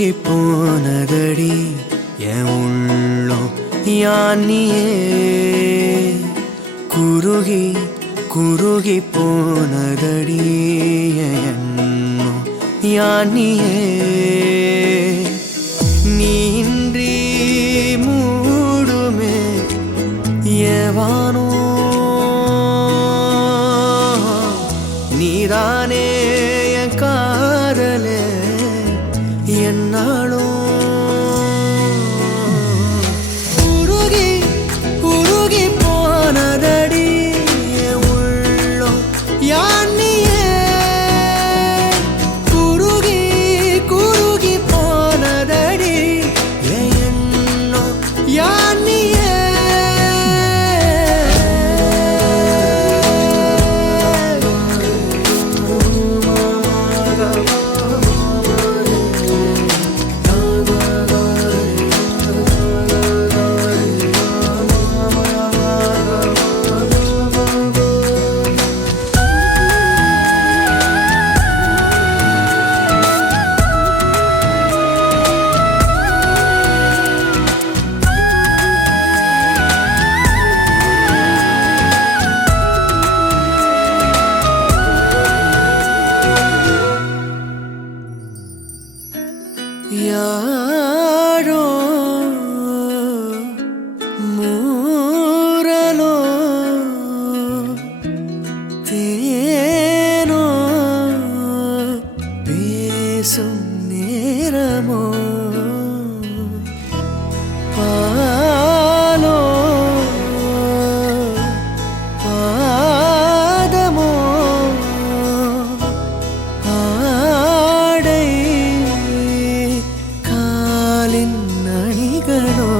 உருகி போனதடி என் உள்ளம் யானியே குருகி குருகி போனதடி என் எண்ணம் யானியே நீன்றி மூடுமே ஏவானோ நீதானே என் காதலே என்னாலும் உருகி உருகி போனதடி என் உள்ளம் யானியே குருகி குருகி போனதடி என் எண்ணம் யானியே யாரோ மூரலோ தேனோ பேசும் நேரமோ பாலோ பாதமோ ஆடை அணிகளோ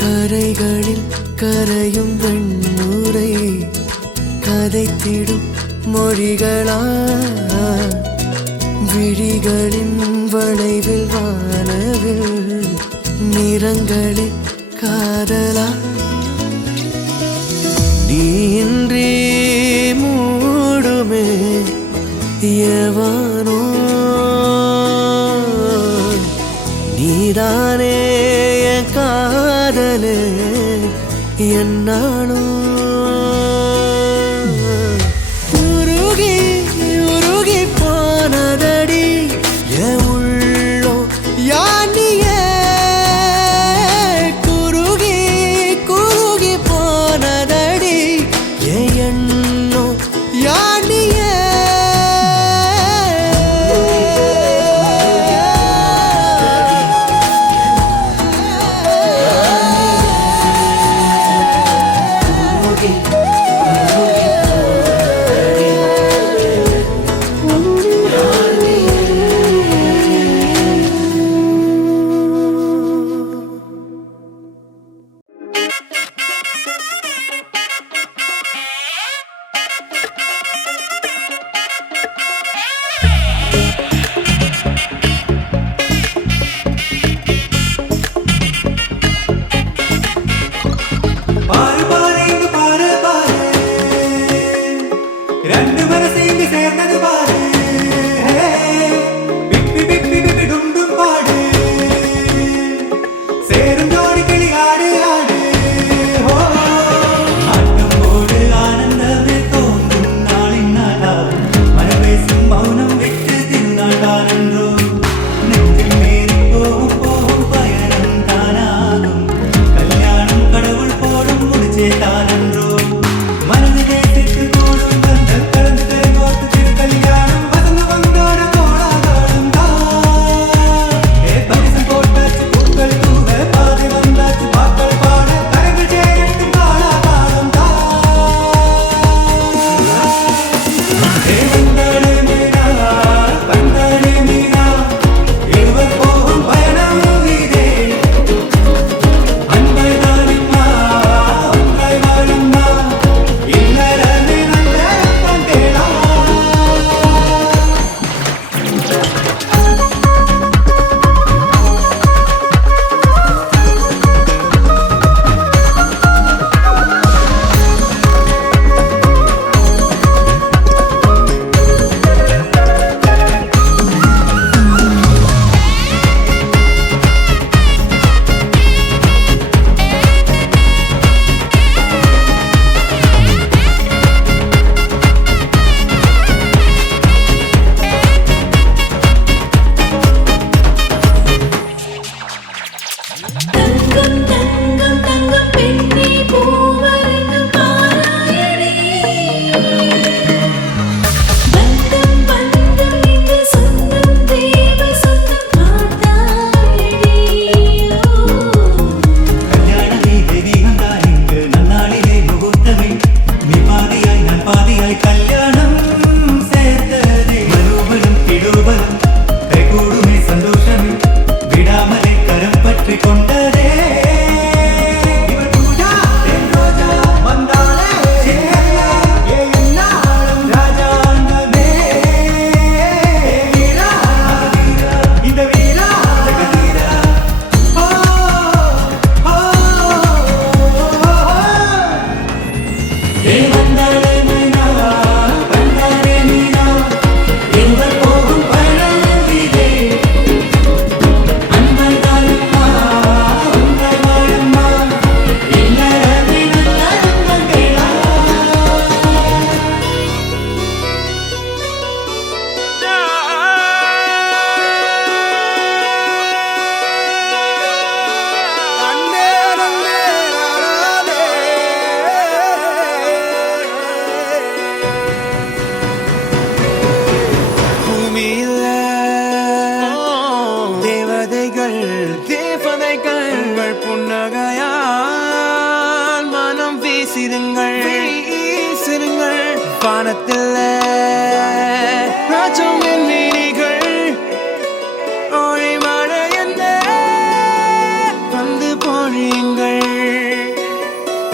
கரைகளில் கரையும் வெண்ணுரை கதைத்திடும் மொழிகளா விழிகளின் வளைவில் வானவில் நிறங்களில் காதலா நீன்றி மூடுமே எவனோ நீதானே என் காதலே என்னாலும் உருகி உருகி போனதடி என் உள்ளம் யானியே குருகி குருகி போனதடி என் எண்ணம் யானியே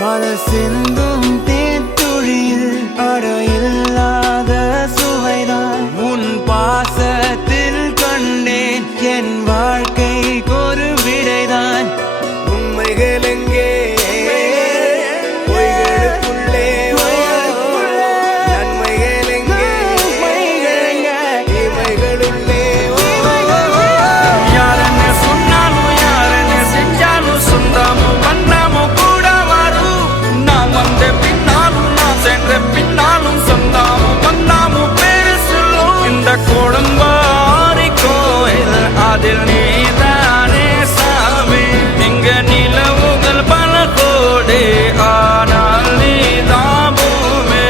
காதல் சிந்தும் தேத்துழியில் அடையில்லாத சுவைதான் உன் பாசத்தில் கண்டேன் என் வாழ்க்கைக்கு ஒரு விடைதான் உண்மைகள் எங்கே பொய்களுக்குள்ளே நன்மைகள் எங்கே இமைகளுள்ளே யாரென்ன சொன்னாலும் யாரென்ன செஞ்சாலும் சொந்தமும் வண்ணமும் கூட வரும் நான் வந்த பின்னாலும் நான் சென்ற பின்னாலும் சொந்தமும் வண்ணமும் பேரு சொல்லும் இந்த கோடம்பாரி கோயில் அதில் நீதானே சாமி இங்க நிலவுகள் பல கோடி ஆனால் நீதான் பூமி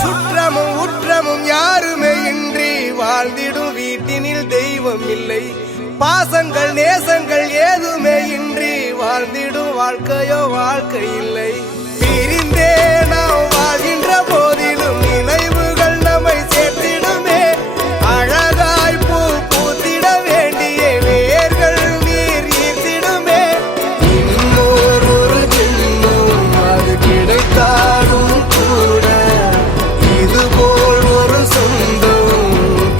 சுற்றமும் உற்றமும் யாருமே இன்றி வாழ்ந்திடும் வீட்டினில் தெய்வம் இல்லை பாசங்கள் நேசங்கள் ஏதுமே இன்றி வாழ்ந்திடும் வாழ்க்கையோ வாழ்க்கை இல்லை பிரிந்தே நாம் வாழ்கின்ற போதிலும் நினைவுகள் நம்மை சேர்த்திடுமே அழகாய் பூ பூத்திட வேண்டிய வேர்கள் நீர் ஈர்த்திடுமே இன்னொரு ஜென்மம் அது கிடைத்தாலும் கூட இதுபோல் ஒரு சொந்தம்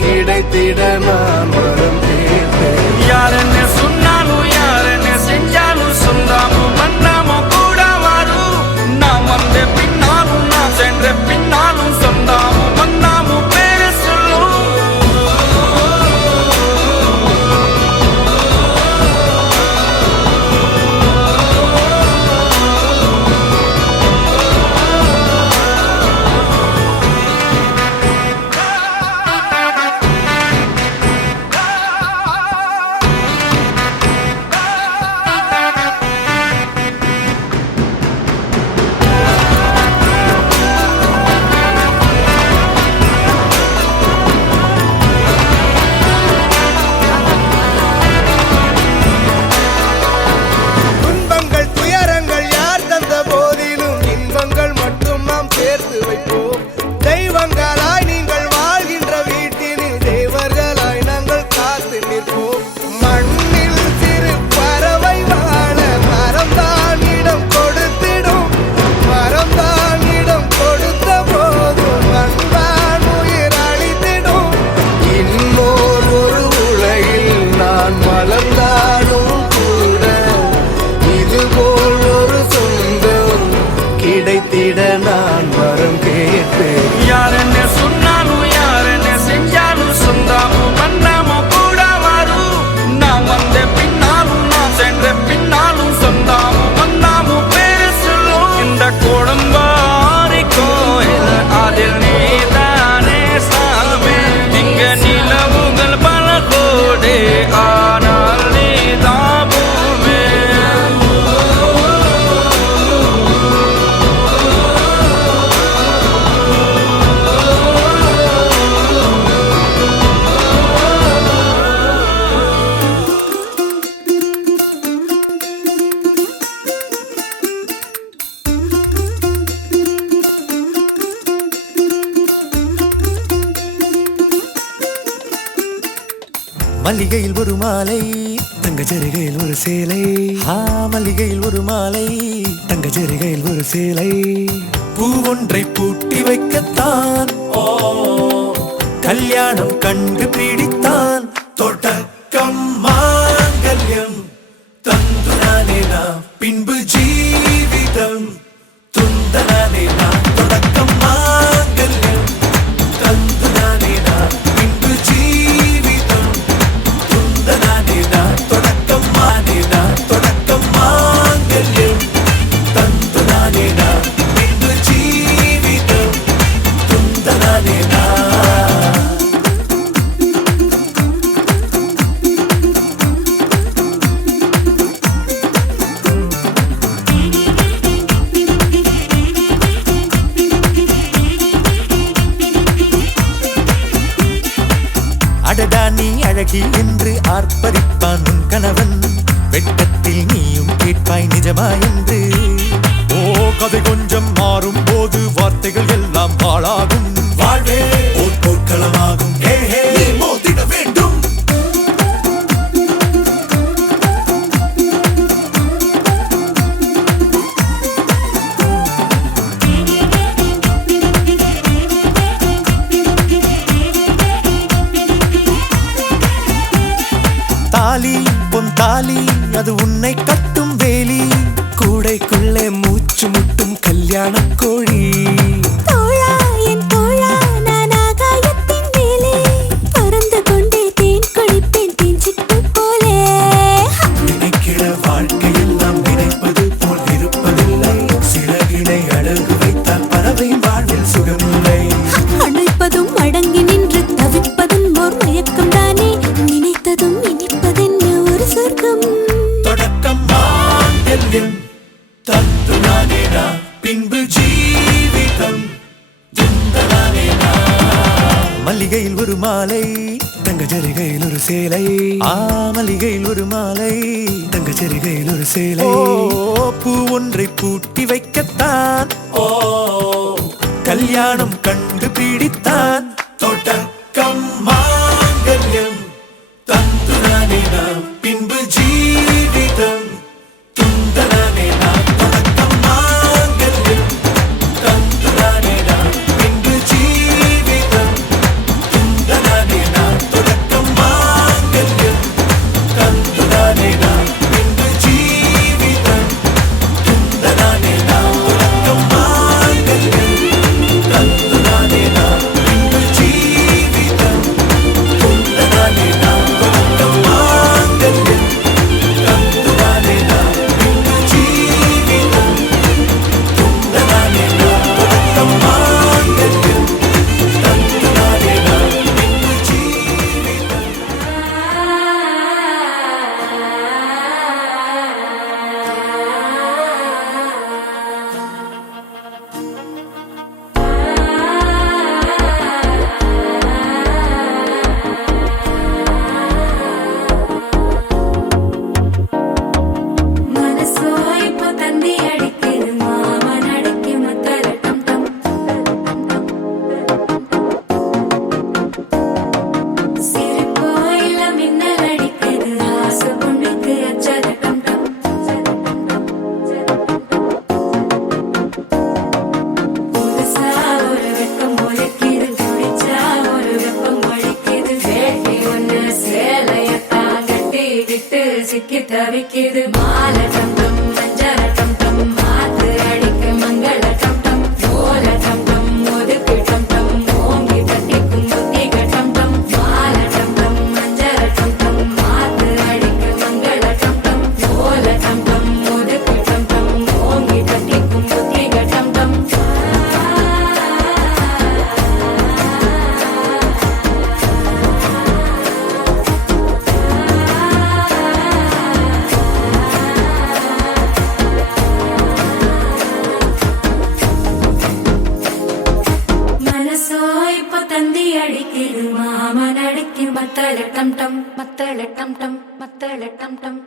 கிடைத்திட நான் வரம் கேட்பேன் யாரென்ன சொன்னாலும் யாரென்ன செஞ்சாலும் சொந்தமும் வண்ணமும் கூட வரும் நான் வந்த பின்னாலும் நான் சென்ற பின்னாலும் சொந்தமும் வண்ணமும் பேரு சொல்லும் துன்பங்கள் துயரங்கள் யார் தந்த போதிலும் இன்பங்கள் மட்டும் நாம் சேர்த்து வைப்போம் தெய்வங்களாய் நீங்கள் வாழ்கின்ற வீட்டினில் தேவர்களாய் நாங்கள் காத்து நிற்போம் மண்ணில் சிறு பறவை வாழ மரம்தான் இடம் கொடுத்திடும் மரம்தான் இடம் கொடுத்த போதும் மண்தான் உயிர் அளித்திடும் இன்னொரு ஒரு உலகில் நான் வளர்ந்தாலும் கூட இதுபோல் ஒரு சொந்தம் கிடைத்திட நான் வரம் கேட்பேன் யாரென்ன சொன்னாலும் யாரென்ன செஞ்சாலும் சொந்தமும் வண்ணமும் கூட வரும் நான் வந்த பின்னாலும் நான் சென்ற பின்னாலும் சொந்தமும் வண்ணமும் பேரு சொல்லும் இந்த கோடம்பாரி கோயில் அதில் நீதானே சாமி இங்க நிலவுகள் பல கோடி ஆனால் நீதான் பூமி மல்லிகையில் ஒரு மாலை தங்க ஜரிகையில் ஒரு சேலை மல்லிகையில் ஒரு மாலை தங்க ஜரிகையில் ஒரு சேலை பூ ஒன்றை பூட்டி வைக்கத்தான் கல்யாணம் கண்டு பிடித்தான் தொடக்கம் மாங்கல்யம் தந்துனானே நாம் பின்பு ஜீவிதம் துந்தனானே நாம் தொடக்கம் மாங்கல்யம் தந்துனானே நாம் பின்பு ஜீவிதம் துந்தனானே நாம் தொடக்கம் மானே நாம் தொடக்கம் மாங்கல்யம் தந்துனானே நாம் பின்பு ஜீவிதம் துந்தனானே நாம் நீ அழகி என்று ஆர்ப்பரிப்பான் உன் கணவன். வெட்கத்தில் நீயும் கேட்பாய் நிஜமா என்று. ஓ, கதை கொஞ்சம் மாறும் போது வார்த்தைகள் எல்லாம் பாழாகும். வாழ்வே ஓர் போர்க்களமாகும். ஹே ஹே, நீ மோதிட வேண்டும். தாலி பொன் தாலி அது உன்னை கட்டும் வேலி. கூடைக்குள்ளே மூச்சு முட்டும் கல்யாண கோழி. தோழா என் தோழா நான் ஆகாயத்தின் மேலே பறந்து கொண்டே தேன் குடிப்பேன் தேஞ்சிட்டு போலே. நினைக்கிற வாழ்க்கையெல்லாம் நினைப்பது போல் இருப்பதில்லை. சிறகினை அழகு வைத்தால் பறவை வாழ்வில் சுகமில்லை. அணைப்பதும் அடங்கி நின்று தவிப்பதும் ஓர் மயக்கம் தானே. நினைத்ததும் இனிப்பதென்ன ஒரு சொர்க்கம். தொடக்கம் மாங்கல்யம் தந்துனானேனா பின்பு ஜீவிதம் துந்தனானேனா. மல்லிகையில் ஒரு மாலை தங்க ஜரிகையில் ஒரு சேலை. மல்லிகையில் ஒரு மாலை தங்க ஜரிகையில் ஒரு சேலை. பூ ஒன்றை பூட்டி வைக்கத்தான் கல்யாணம் கண்டு பிடித்தான். தொடக்கம் மாங்கல்யம் தந்துனானேனா பின்பு ஜீவிதம் துந்தனானேனா. தொடக்கம் மாங்கல்யம் தந்துனானேனா பின்பு ஜீவிதம் துந்தனானேனா. தொடக்கம் மாங்கல்யம் தந்துனானேனா பின்பு ஜீவிதம் துந்தனானேனா. தொடக்கம் மாங்கல்யம் தந்துனானேனா பின்பு ஜீவிதம் துந்தனானேனா. தொடக்கம் மாங்கல்யம் தந்துனானேனா பின்பு ஜீவிதம் துந்தனானேனா. தொடக்கம் மாங்கல்யம் தந்துனானேனா பின்பு ஜீவிதம். மனசோ இப்போ தந்தி அடிக்குது மாமன் அடிக்கு மத்தல டம் டம். சிரிப்போ இல்ல மின்னல் அடிக்குது ஆசை பொண்ணுக்கு அச்சத டம் டம். புதுசா ஒரு வெப்பம் ஒழிக்குது குடிச்சா ஒரு வெப்பம் ஒழிக்குது. வேட்டி ஒண்ணு சேலையத்தான் கட்டிக்கிட்டு சிக்கி தவிக்குது. மாலை டம் டம் மஞ்சள் டம் டம் மாத்து அடிக்க மங்கள டம் டம். ஓல டம் டம் ஒதுக்கு டம் டம் ஓங்கி தட்டிக்கும் புத்திக டம் டம். மாலை டம் டம் மஞ்சள் டம் டம் மாத்து அடிக்க மங்கள டம் டம். ஓல டம் டம் ஒதுக்கு டம் டம் ஓங்கி தட்டிக்கும் புத்திக டம் டம். மனசோ இப்போ தந்தி அடிக்குது மாமன் அடிக்கு மத்தள டம் டம் மத்தள டம் டம் மத்தள டம் டம்.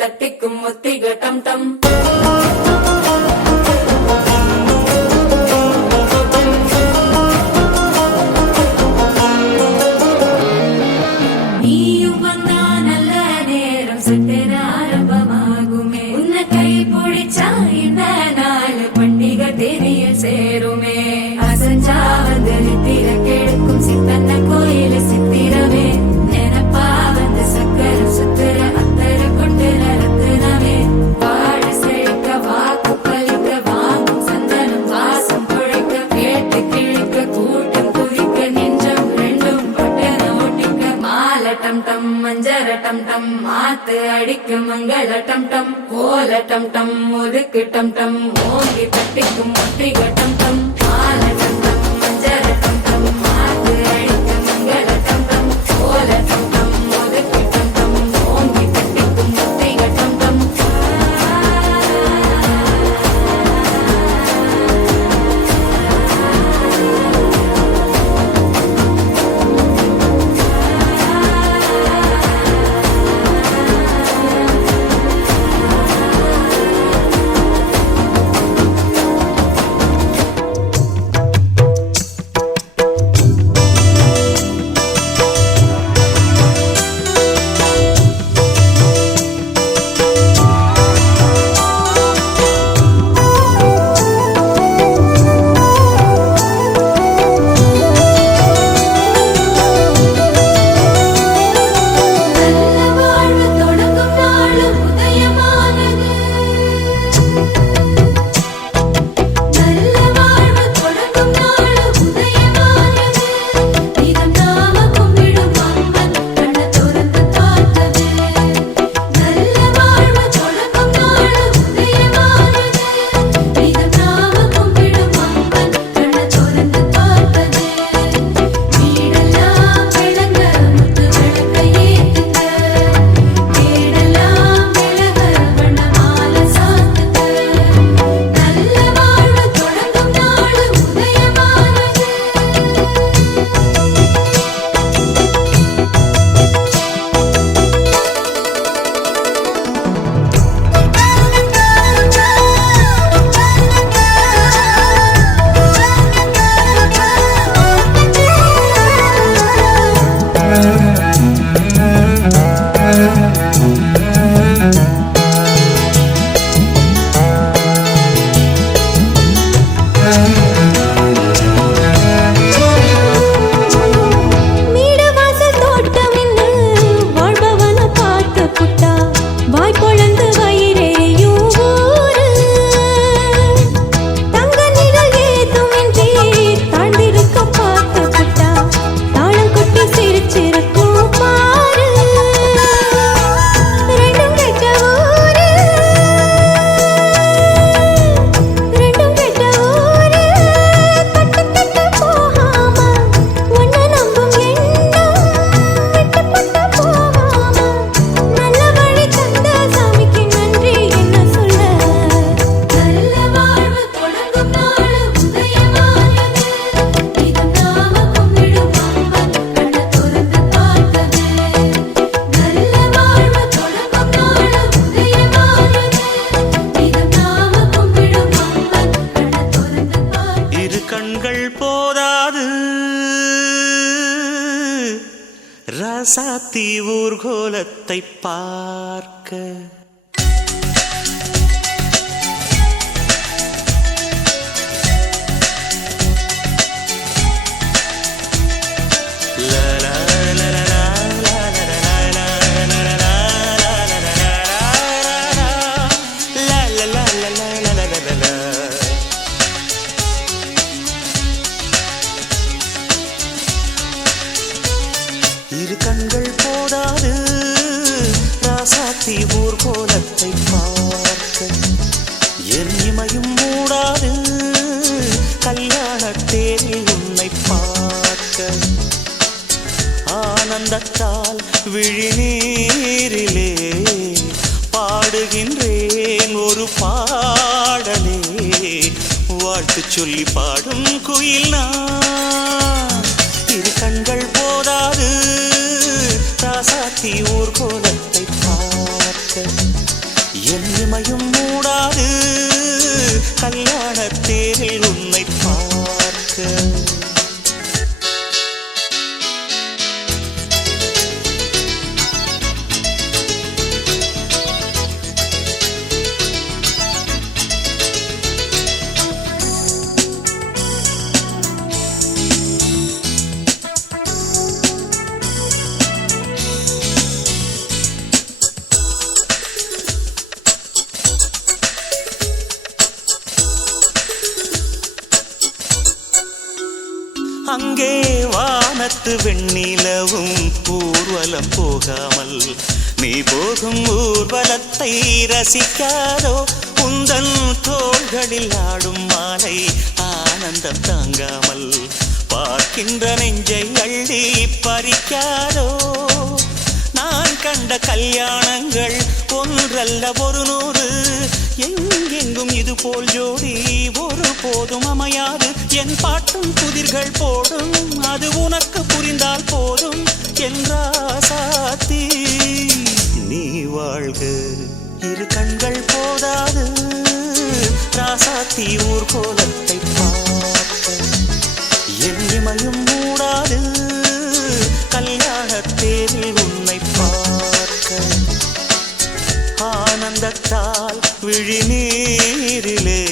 தட்டிக்கும் முத்திக டம் டம். நீயும் வந்தா நல்ல நேரம் சட்டென ஆரம்பமாகுமே. உன்னை கை பிடிச்சா இந்த நாள் பண்டிகை தேதியில் சேருமே. அசஞ்சா வந்து நித்திர கெடுக்கும் சித்தன்ன கோயில சித்திரமே. நினப்பா வந்து சக்கர சுத்துற அத்தர கொண்டு ரத்தினமே. வாழ செழிக்க வாழ மங்கள டம் டம் கோல டம் டம் ஒதுக்கு டம் டம் ஓங்கி தட்டிக்கும் முட்டிக டம் டம் மால டம் டம் மஞ்சள டம் டம் மாத்து அடிக்க மங்கள டம் டம் கோல டம் டம் ஒதுக்கு டம் டம் ஓங்கி தட்டிக்கும் முட்டிக டம் டம் ராசாத்தி ஊர்கோலத்தை பார்க்க இரு கண்கள் போதாது ராசாத்தி ஊர்கோலத்தை பார்க்க என் இமையும் மூடாது கல்யாண தேரில் உன்னை பார்க்க ஆனந்தத்தால் விழிநீரிலே பாடுகின்றேன் ஒரு பாடலே வாழ்த்து சொல்லி பாடும் குயில் நான் இரு கண்கள் போதாது ராசாத்தி ஊர்கோலத்தை பார்க்க என் இமையும் மூடாது கல்யாண தேரில் உன்னை பார்க்க அங்கே வானத்து வெண்ணிலவும் ஊர்வலம் போகாமல் நீ போகும் ஊர்வலத்தை ரசிக்காதோ உந்தன் தோள்களில் ஆடும் மாலை ஆனந்தம் தாங்காமல் பார்க்கின்ற நெஞ்சை அள்ளி பறிக்காதோ நான் கண்ட கல்யாணங்கள் ஒன்றல்ல 100 எங்கெங்கும் இது போல் ஜோடி ஒரு போதும் அமையாது என் பாட்டும் புதிர்கள் போடும் அது உனக்கு புரிந்தால் போதும் என்றாசாத்தி நீ வாழ்க இரு கண்கள் போதாது ராசாத்தி ஊர்கோலத்தை பார்க்க என் இமையும் மூடாது கல்யாண தேரில் உன்னை பார்க்க ஆனந்தத்தால் விழிநீரிலே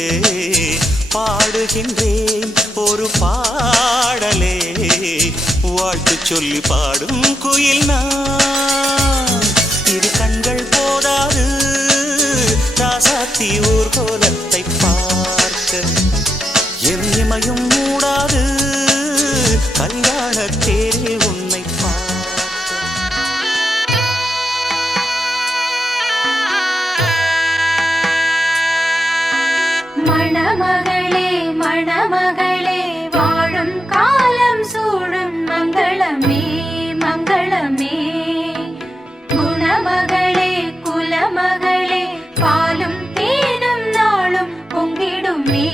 பாடுகின்றேன் ஒரு பாடலே வாழ்த்து சொல்லி பாடும் குயில் நான் இரு கண்கள் போதாது ராசாத்தி ஊர்கோலத்தை பார்க்க என் இமையும் மூடாது கல்யாண தேரில் உன்னை மணமகளே மணமகளே வாழும் காலம் சூழும் மங்களமே மங்களமே குணமகளே குலமகளே பாலும் தேனும் நாளும் பொங்கிடுமே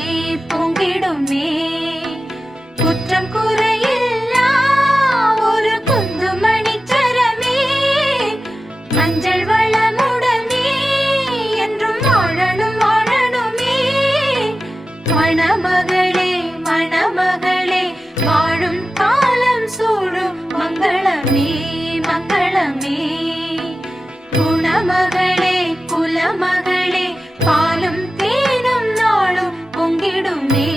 பொங்கிடுமே குற்றம் குறையில்லா ஒரு குந்துமணிச்சரமே மஞ்சள் வளமுடனே என்றும் வாழணும் வாழணுமே மணமகளே மணமகளே வாழும் காலம் சூழும் மங்களமே மங்களமே குணமகளே குலமகளே பாலும் தேனும் நாளும் பொங்கிடுமே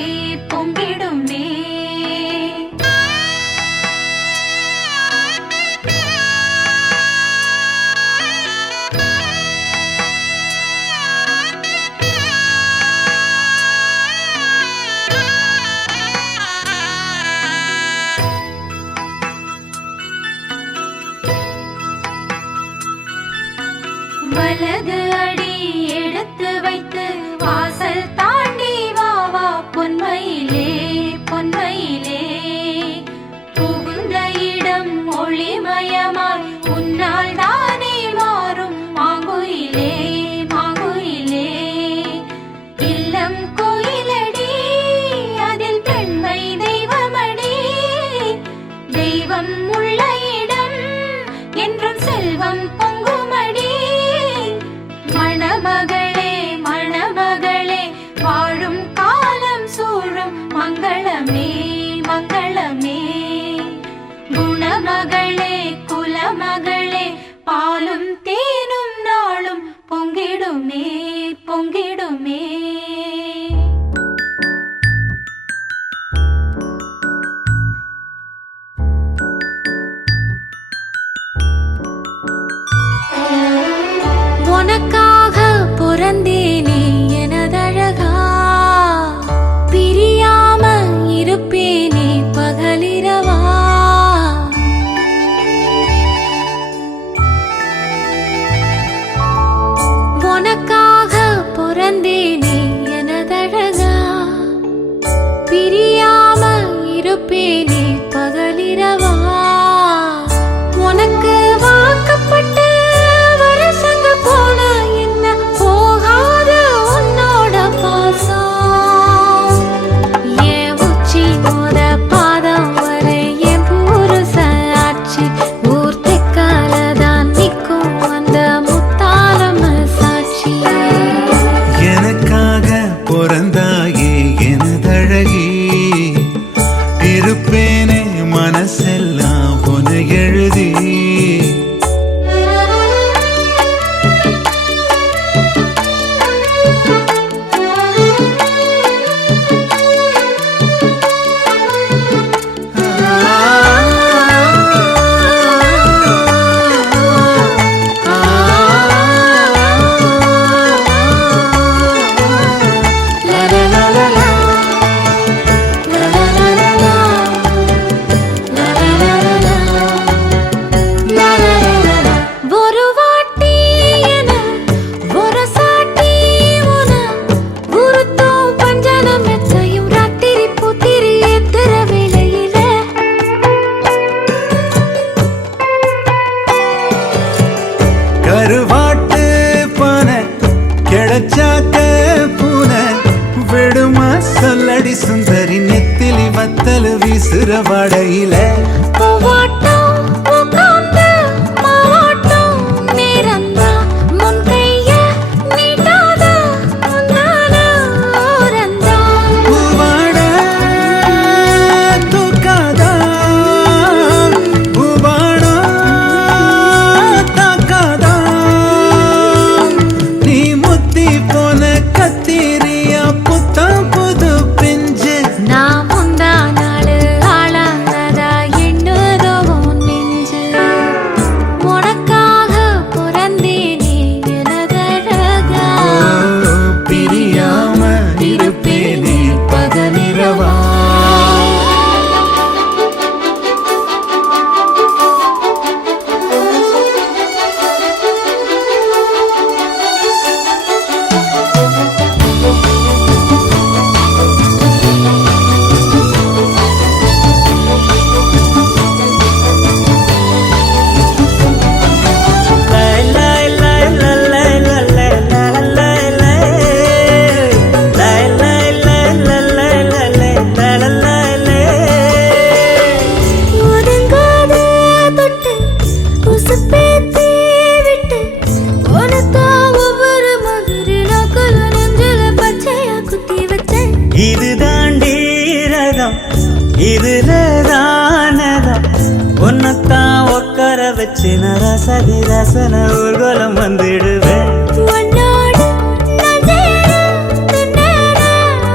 பொங்கிடுமே வலது அடி எடுத்து வைத்து வாசல் தாண்டி வா வா பொன்மையிலே பொன்மையிலே புகுந்த இடம் ஒளிமயமாய் உன்னால் தானே மாறும் மாங்குயிலே மாங்குயிலே இல்லம் கோயிலடி அதில் பெண்மை தெய்வமடி தெய்வம் உள்ள இடம் என்றும் செல்வம் பொங்குமடி மணமகளே மணமகளே வாழும் காலம் சூழும் மங்களமே மங்களமே குணமகளே குலமகளே பாலும் தேனும் நாளும் பொங்கிடுமே பொங்கிடுமே உனக்காக பிறந்தேனே எனதழகா பிரியாம இருப்பேனே பகலிரவா உனக்காக பிறந்தேனே வீசுற வடையில பூவாட்டம் உட்கார்ந்து மாவாட்டம் நேரந்தான் முன் கைய நீட்டாத முன்னால ஓரந்தான் பூவாட தூக்காதா பூவாடா தாக்காதா நீ முத்தி போன கத்திரியா புத்தம் புது பிஞ்சு நான் முந்தா நாள் ஆளானதா எண்ணுதோ உன் நெஞ்சு உனக்காக பிறந்தேனே எனதழகா பிரியாம இருப்பேனே பகலிரவா ஒதுங்காத தொட்டு உசுப்பேத்தி விட்டு உனக்கா ஒவ்வொரு மதுரில கொலு நெஞ்சில பச்சையா குத்தி வச்சேன் இது தாண்டி ரகம் இதுல தானதம் உன்னத்தான் உட்கார வச்சு நரசதி ரசன ஊர்வலம் வந்துடுவேன் உன்னோடு நான் சேர திண்ணேற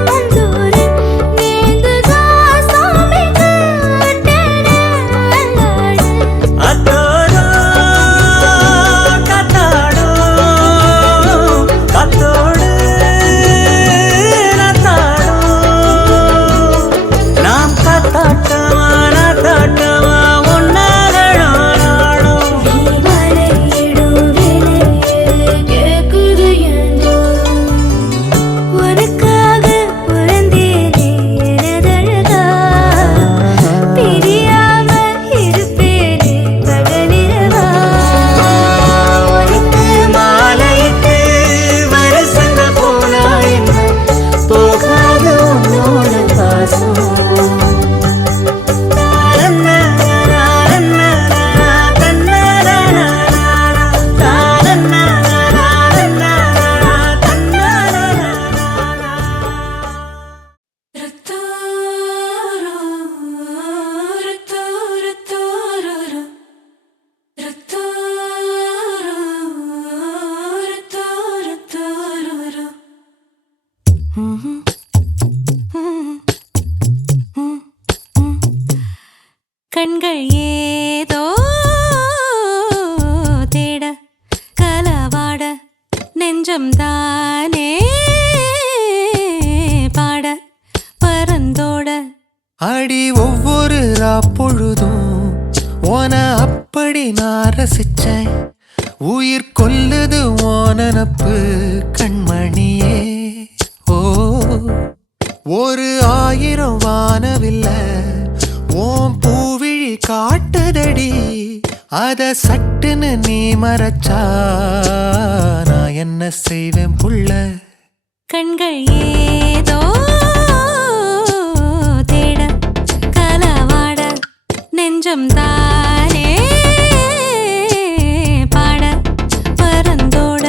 வந்தோரு நீங்குதா சாமிக்கு விட்டேனே அல்லாடு அத்தோடும் கத்தாடும் கத்தோடு நத்தாடும் நாம் கத்தாட்டமா நத்தாட்டமா ஒன்னாகணும் நாடும் நீ மலையிடும் விலையிடு கேக்குது என்றோ உனக்காக பிறந்தேனே எனதழகா பிரியாம இருப்பேனே பகலிரவா உனக்கு மாலையிட்டு வருஷங்கள் போனா என்ன போகாத உன்னோட பாசம் கண்கள் ஏதோ தேட கலவாட நெஞ்சம் தானே பாட பரந்தோட அடி ஒவ்வொரு பொழுதும் ஓன அப்படி நான் ரசிச்சேன் உயிர் கொல்லுது ஓனனப்பு கண்மணியே ஓ ஒரு 1000 வானவில்ல ஓம் பூவிழி காட்டுதடி அத சட்டுன்னு நீ மறைச்சா நான் என்ன செய்வேன் புள்ள கண்கள் ஏதோ தேட கலவாட நெஞ்சம் தானே பாட பரந்தோட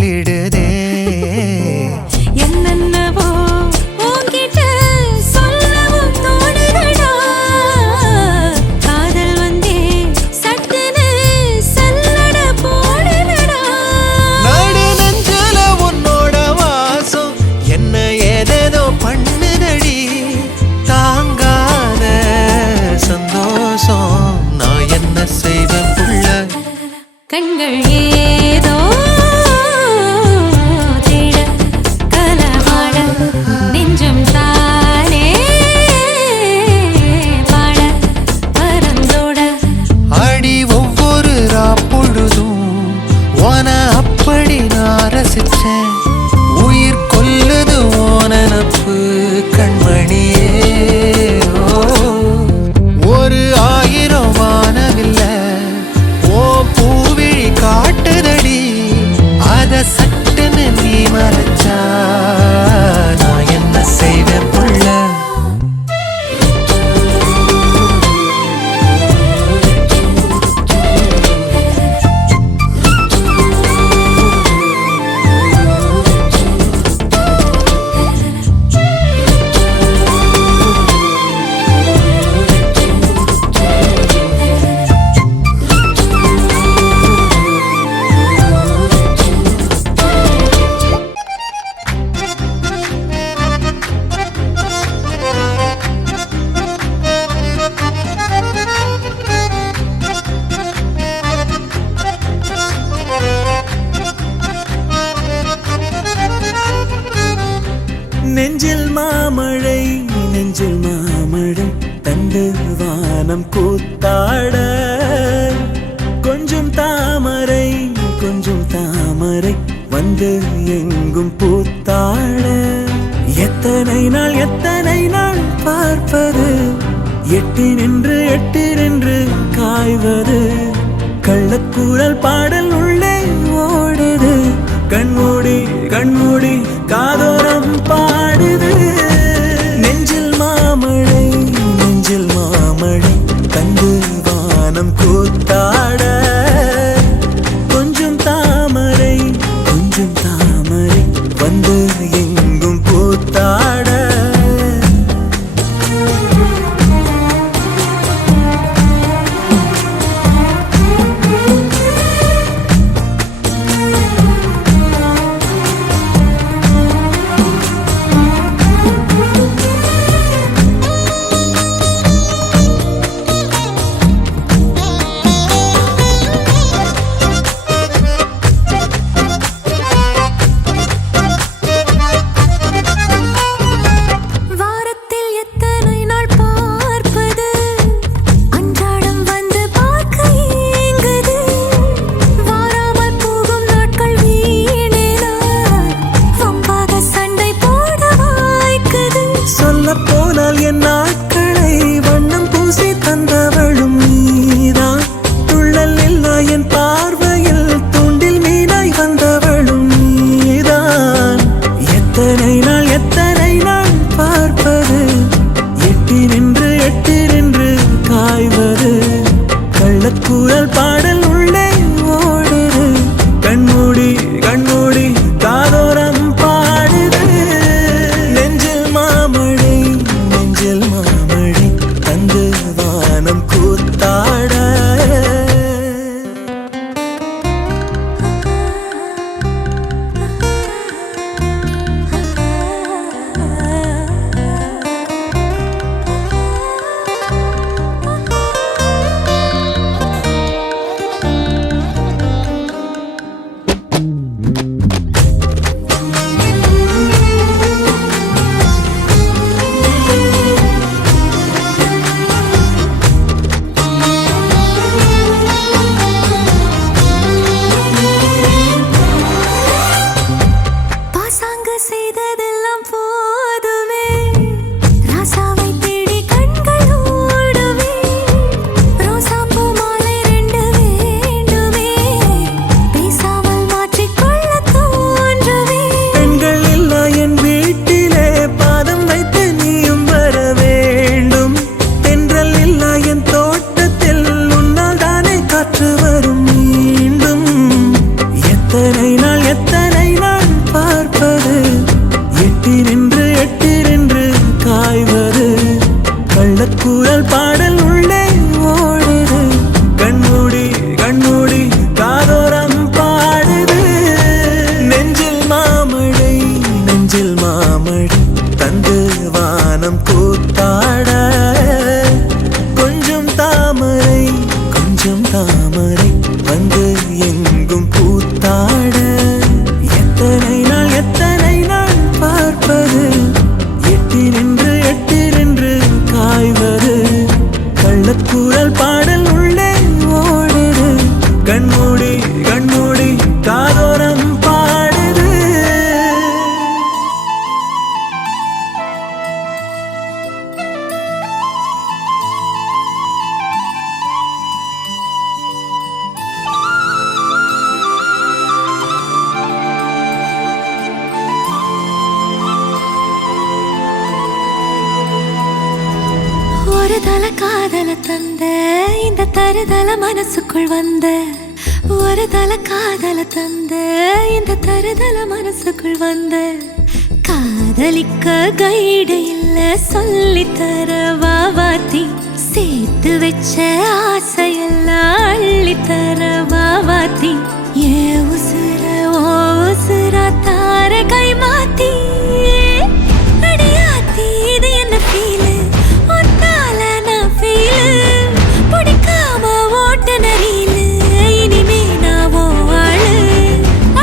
கிள்ளிடுதே. என்னென்னவோ உன்கிட்ட சொல்லவும் தோணுதடா. காதல் வந்தே சட்டுன்னு சல்லட போடுதடா. நடு நெஞ்சில உன்னோட வாசம் என்ன ஏதேதோ பண்ணுதடி. தாங்காத சந்தோஷம் நான் என்ன செய்வேன் புள்ள. கண்கள் ஏதோ தேட கலவாட நெஞ்சம் தானே பாட பரந்தோட. அடி ஒவ்வொரு பொழுதும் ஓன அப்படி நான் ரசிச்சேன். உயிர் கொல்லுது ஓனப்பு கண்மணியே. ஓ, ஒரு 1000 வானவில்ல ஓ பூவிழி காட்டுதடி. அத சட்டுன்னு நீ மறைச்சா நான் என்ன செய்வேன் புள்ள. நெஞ்சில் மாமழை நெஞ்சில் மாமழை தந்து வானம் கூத்தாட. கொஞ்சம் தாமரை கொஞ்சம் தாமரை வந்து எங்கும் பூத்தாட. எத்தனை நாள் பார்ப்பது எட்டி நின்று காய்வது. கள்ளக்கூறல் பாடல் உள்ளே ஓடுது. கண்மூடி காதோரம் பாடுது. நெஞ்சில் மாமழை கண்டு வானம் கூத்தாட. கொஞ்சம் தாமரை வந்து எங்கும் கூத்தாட. காதல தந்த இந்த தருதல மனசுக்குள் வந்த ஒரு தல காதல தந்த இந்த தருதல மனசுக்குள் வந்த காதலிக்க கைடு இல்ல சொல்லி தர வாவாத்தி சேர்த்து வச்ச ஆசையெல்லாம் அள்ளி தர வாவாத்தி ஏ உசுர ஓ உசுரா தார கை மாத்தி அடியாத்தி இது என்ன ஃபீலு ஒன்னால நான் ஃபீலு பிடிக்காம ஓட்ட நரீலு இனிமே நான் ஓ ஆளு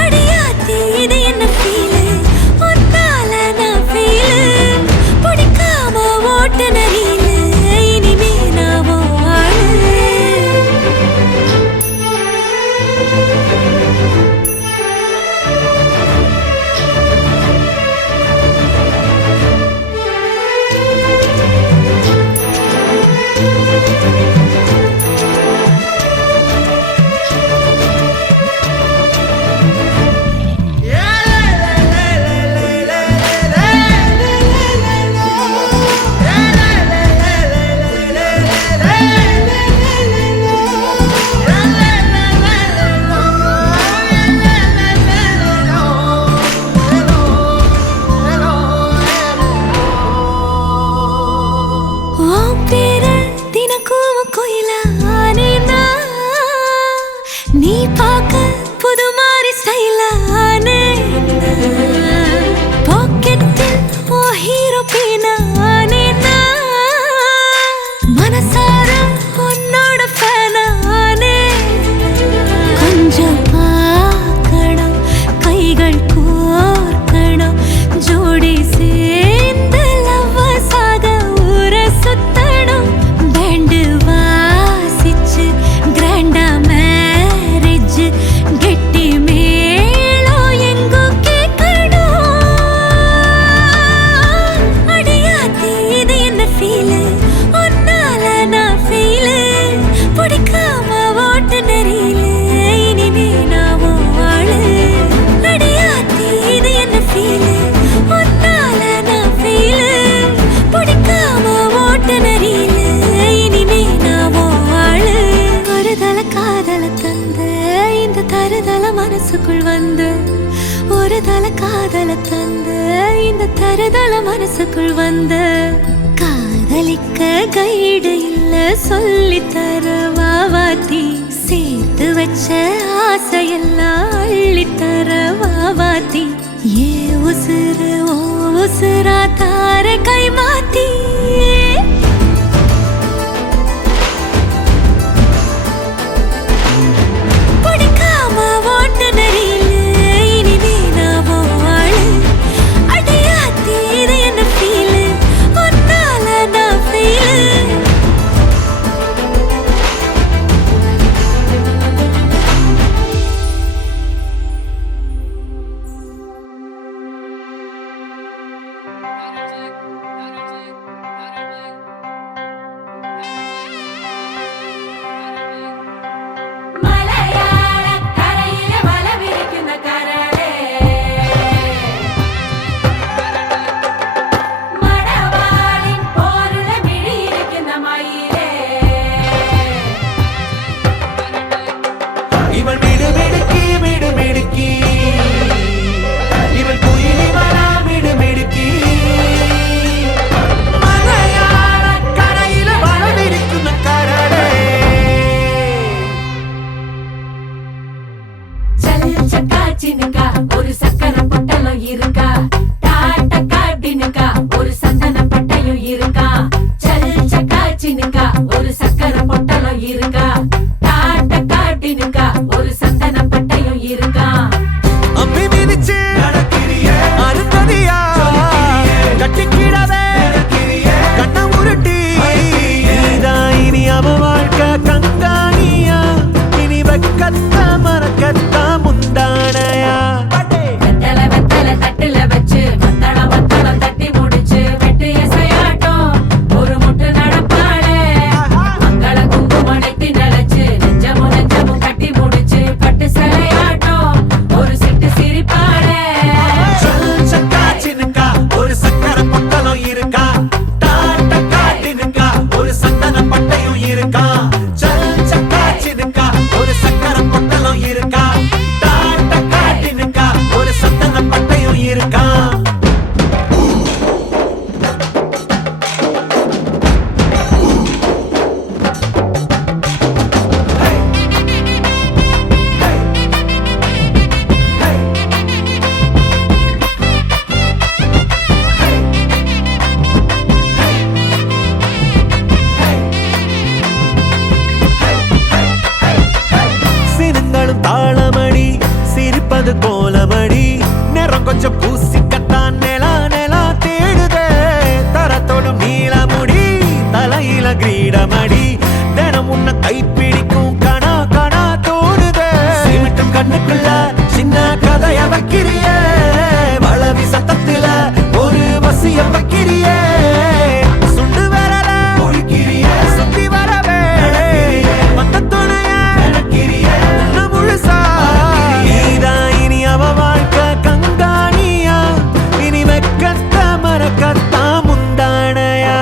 அடியாத்தி இது என்ன ஃபீலு ஒன்னால நான் ஃபீலு பிடிக்காம ஓட்ட நரீலு இனிமே நான் ஓ ஆளு உன் பேர தினக்கும் கோயிலா ஆனேனா நீ பார்க்க புது மாதிரி ஸ்டைலா ஆனேனா பாக்கெட்டில் ஓ ஹீரோ பீனா ஆனேனா மனசார உன்னோட ஃபேனா ஆனேனா கொஞ்சம் பார்க்கணும் கைகள் கோர்க்கணும் ஜோடி சேர்ந்து லவ்வர்ஸாக ஊரை சுத்தணும் பேண்டு வாசிச்சு கிராண்டா மேரேஜ் கெட்டி மேளம் எங்கோ கேட்கணும் அடியாத்தி இது என்ன ஃபீலு ஒன்னால நான் ஃபீலு பிடிக்காம ஓட்டு நெறியில இனிமே நான் ஓ ஆளு அடியாத்தி இது என்ன ஃபீலு ஒன்னால நான் ஃபீலு பிடிக்காம ஓட்டு நெறியில இனிமே நான் ஓ ஆளு ஒரு தல காதல தந்த இந்த தருதல மனசுக்குள் வந்த ஒரு தல காதல தந்த இந்த தருதல மனசுக்குள் வந்த காதலிக்க கைடு இல்ல சொல்லி தர வாவாத்தி சேர்த்து வச்ச ஆசையெல்லாம் அள்ளி தர வாவாத்தி ஏ உசுர ஓ உசுரா தார கை மாத்தி பிடிக்காம ஓட்ட நெறியில இனிமே நான் ஓ ஆளு அடியாத்தி இது என்ன ஃபீலு ஒன்னால நான் ஃபீலு கொஞ்சம் பூசிக்கத்தான் நிலா நிலா தேடுதே தரத்தோடும் நீல முடி தலையில கிரீடமடி தினம் உன்னை கைப்பிடிக்கும் கணா கணா தோடுதே சிமிட்டும் கண்ணுக்குள்ள சின்ன கதைய வைக்கிறியே வளவி சத்தத்துல ஒரு வசிய வைக்கிறியே சுண்டு வரல ஒழிக்கிறியே சுத்தி வரவே மத்த துணைய நடக்கிறியே முழுசா நீதான் இனி அவ வாழ்க்கை கங்காணியா இனி வெக்கத்த மறக்கத்தா முந்தானையா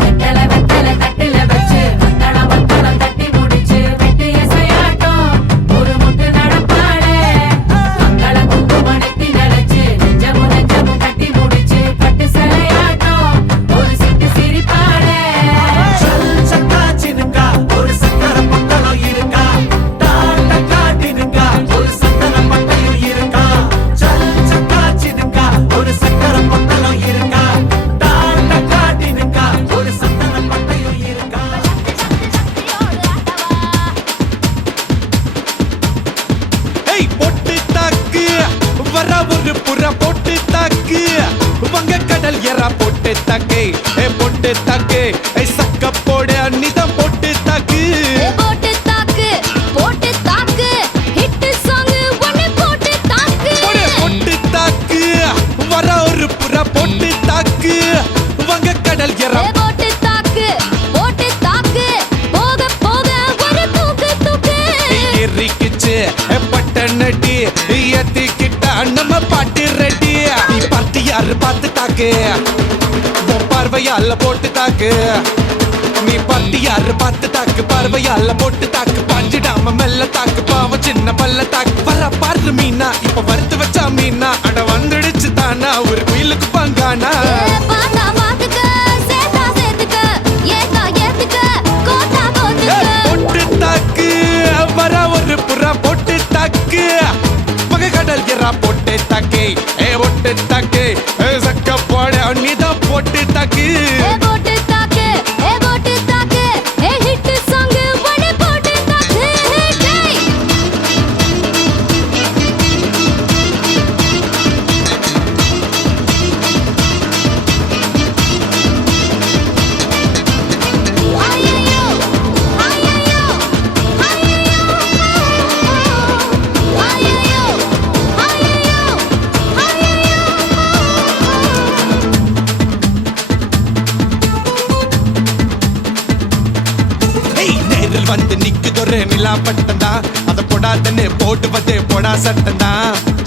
வெத்தல வெத்தல தட்டுல வச்சு மத்தளம் மத்தளம் தட்டி முடிச்சு வெட்டு இசையாட்டம் ஒரு முட்டு நடப்பாளே மங்கள குங்குமணத்தி நினைச்சு நெஞ்சமும் நெஞ்சமும் கட்டி முடிச்சு பட்டு சிலையாட்டம் ஒரு சிட்டு சிரிப்பாளே சல் சக்கா சினுக்கா ஒரு சக்கர பட்டலம் இருக்கா டாட்டா காட்டினுக்கா ஒரு சக்கர பட்டயம் இருக்கா சல் சக்கா சினுக்கா ஒரு சக்கர பட்டலம் இருக்கா டாட்டா காட்டினுக்கா ஒரு சக்கர பட்டயம் இருக்கா ஏய் பொட்டு தாக்கு வர ஒரு புற பொட்டு தாக்கு வங்க கடல் எறா பொட்டு தாக்கு ஏ பொட்டு தாக்கு ஏய் சக்க போடு அன்னிதான் பொட்டு தாக்கு போட்டு தாக்கு ஹிட் சாங் ஒன்னு போட்டு தாக்கு போடு பொட்டு தாக்கு வர ஒரு புற பொட்டு தாக்கு வங்க கடல் எறா போட்டு தாக்கு போக போக ஒரு தூக்கு தூக்கு எரிக்கிச்சு பட்டனடி ஏத்திக்கிட்ட நம்ம பாட்டு ரெடி நீ பார்த்து யாரு பார்த்து தாக்கு உன் பார்வையால போட்டு தாக்கு நீ பார்த்து யாரு பார்த்து தாக்கு பார்வையால போட்டு தாக்கு பாஞ்சிடாம மெல்ல தாக்கு பாவம் சின்ன பல்ல தாக்கு வர பாரு மீனா இப்ப வறுத்து வச்சா மீனா அட வந்துடுச்சு தானா ஒரு குயிலுக்கு பங்கானா பாத்தா பாத்துக்க சேத்தா சேத்துக்க ஏத்துக்க கோத்தா கோத்துக்க பொட்டு தாக்கு வர ஒரு புறா பொட்டு தாக்கு மக கடல் எறா பொட்டு தாக்கு ஏ பொட்டு தாக்கு ஏ சக்க போட நீதான் பொட்டு தாக்கு போட்டு தாக்கு ஏ ஹிட் சாங் ஒன்னு போட்டு தாக்கு டேய் ஐயோ ஏய் நேரில் வந்து நிக்குதொரு நிலா பட்டந்தா அத போடாதன்னு போடுவதே போடா சட்டந்தா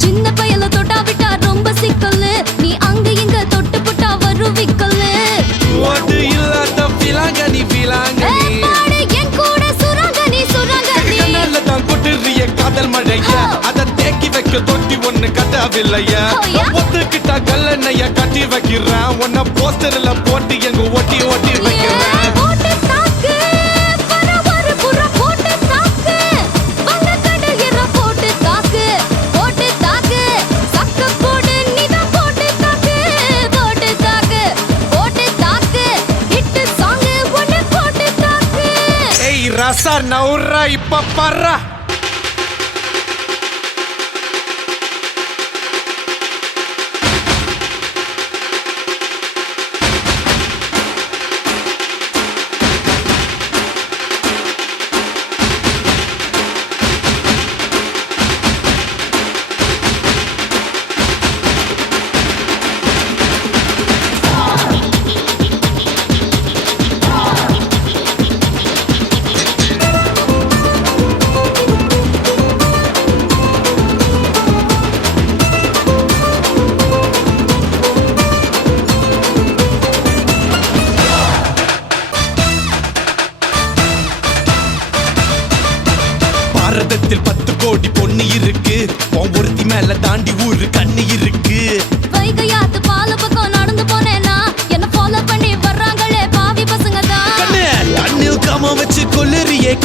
சின்ன பயல தொட்டா விட்டா ரொம்ப சிக்கல்லு நீ அங்க இங்க தொட்டு புட்டா வரும் விக்கல்லு ஓடு இல்லாத பிலாங்க நீ பாடு என் கூட சுரங்க நீ கண்ணால தான் கொட்டுறிய காதல் மழைய அத தேக்கி வைக்க தொட்டி ஒண்ணு கட்டாவில்லையா ஐயா. ஒத்துக்கிட்டா கல்லணைய கட்டி வைக்கிறேன் உன்ன போஸ்டர்ல போட்டு எங்க ஒட்டி ஒட்டி வைக்கிறேன் போட்டு தாக்கு வர ஒரு புற போட்டு தாக்கு வங்க கடல் எற போட்டு தாக்கு சக்க போடு நீதான் போட்டு தாக்கு ஹிட் சாங் ஒன்னு போட்டு தாக்கு ஏய் ரசா நவுரா இப்ப பர்றா பாரதத்தில் 10 கோடி பொண்ணு இருக்கு உன் ஒருத்தி மேல தாண்டி ஊரு கண்ணு இருக்கு வைகையாத்து பால பக்கம் நடந்து போனேனா என்ன ஃபாலோ பண்ணி வர்றாங்களே பாவி பசங்க தான் கண்ணு கண்ணில் காம வச்சு கொல்லுறியே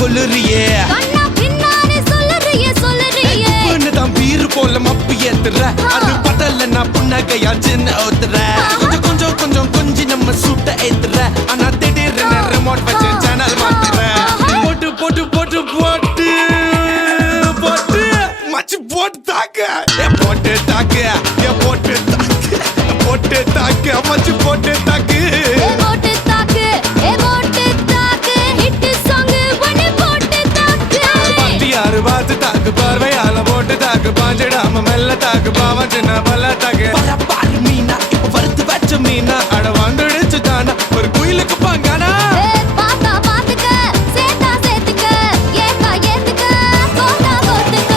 கண்ணா பின்னாடி சொல்லுறியே பொண்ணு தான் பீரு போல மப்பு ஏத்துற அது பதல்ல நான் புன்னகையா சின்ன ஓத்துற கொஞ்சம் கொஞ்சம் நம்ம சூட்ட ஏத்துற ஆனா திடீர்னு ரிமோட் வச்சு சேனல் மாத்துற போட்டு போட்டு போட்டு போட்டு போட்டு மச்சு போட்டு தாக்க போட்டு தாக்க தாக்கு என் போட்டு தாக்கு போட்டு தாக்கு அம்மாச்சி போட்டு தாக்கு ஏ போட்டு தாக்கு ஏ போட்டு தாக்கு ஹிட் சாங் ஒன்னு போட்டு தாக்கு யாரு பார்த்து தாக்கு பார்வையால போட்டு தாக்கு பாஞ்சிடாம மெல்ல தாக்கு பாவம் சின்ன பல்ல தாக்கு பாரு மீனா இப்ப வறுத்து வச்ச மீனா அட வந்துடுச்சு தானா ஒரு குயிலுக்கு பாங்கானா ஏ பாத்தா பாத்துக்க சேத்தா சேத்துக்க ஏத்தா ஏத்துக்க கோத்தா கோத்துக்க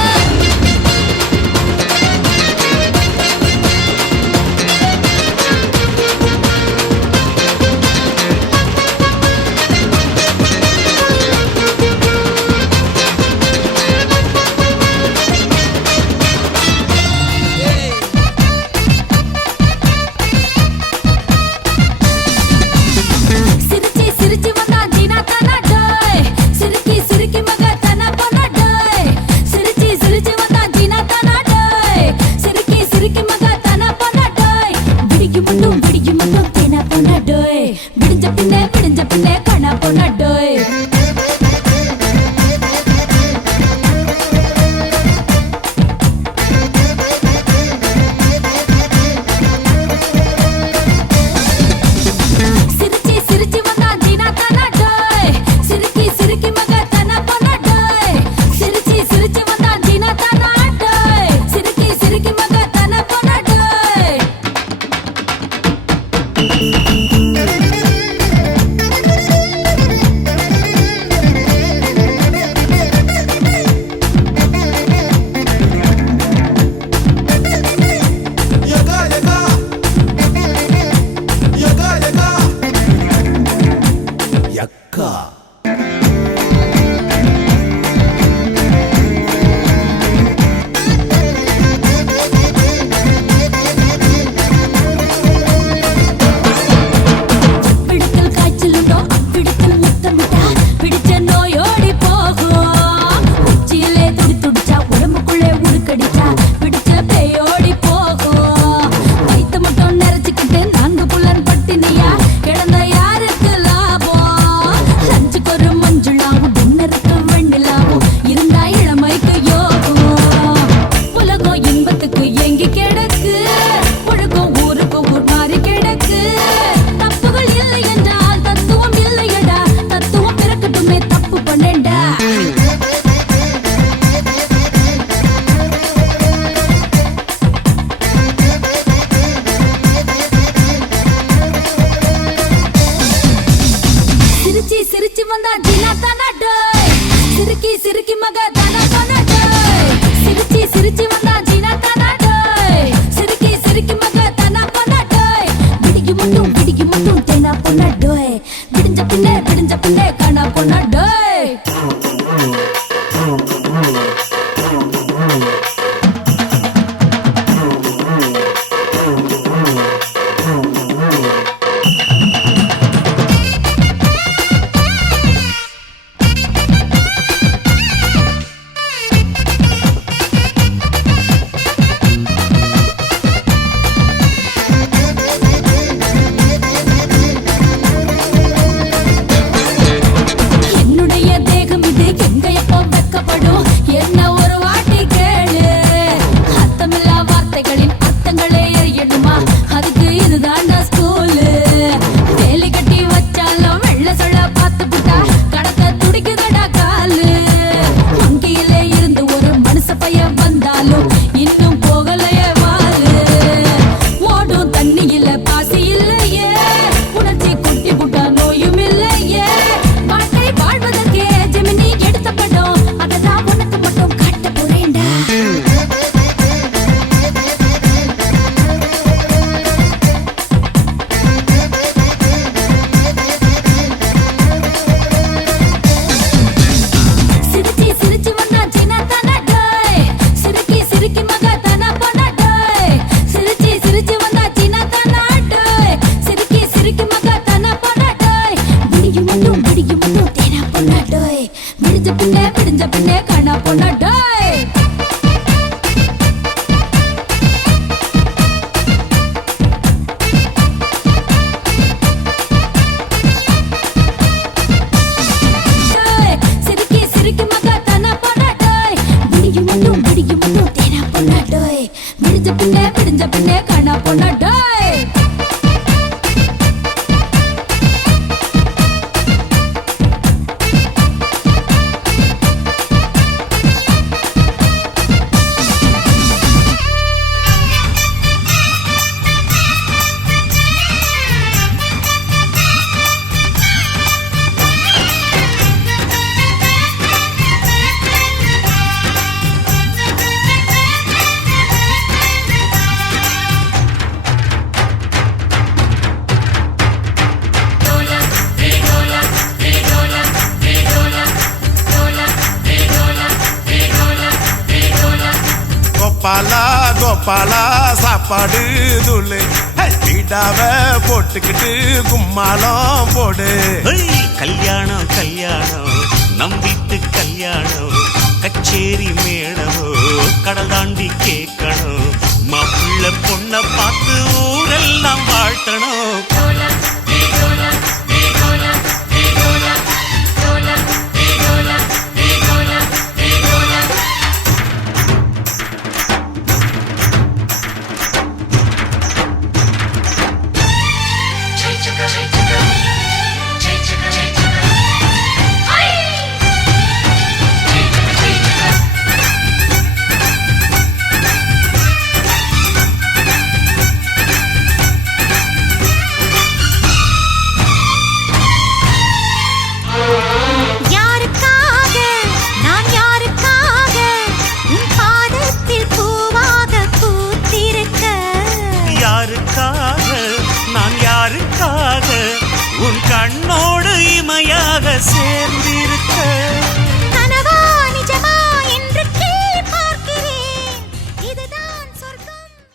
பிடிஞ்ச பின்னே கண்ணா பொண்ணா டேய் கோபாலா கோபாலா சாப்பாடு தூளு பீடாவ போட்டுக்கிட்டு கும்மாளம் போடு ஹேய், கல்யாணம் கல்யாணம் நம் வீட்டு கல்யாணம் கச்சேரி மேளமோ கடல் தாண்டி கேட்கணும் மாப்பிள்ள பொண்ண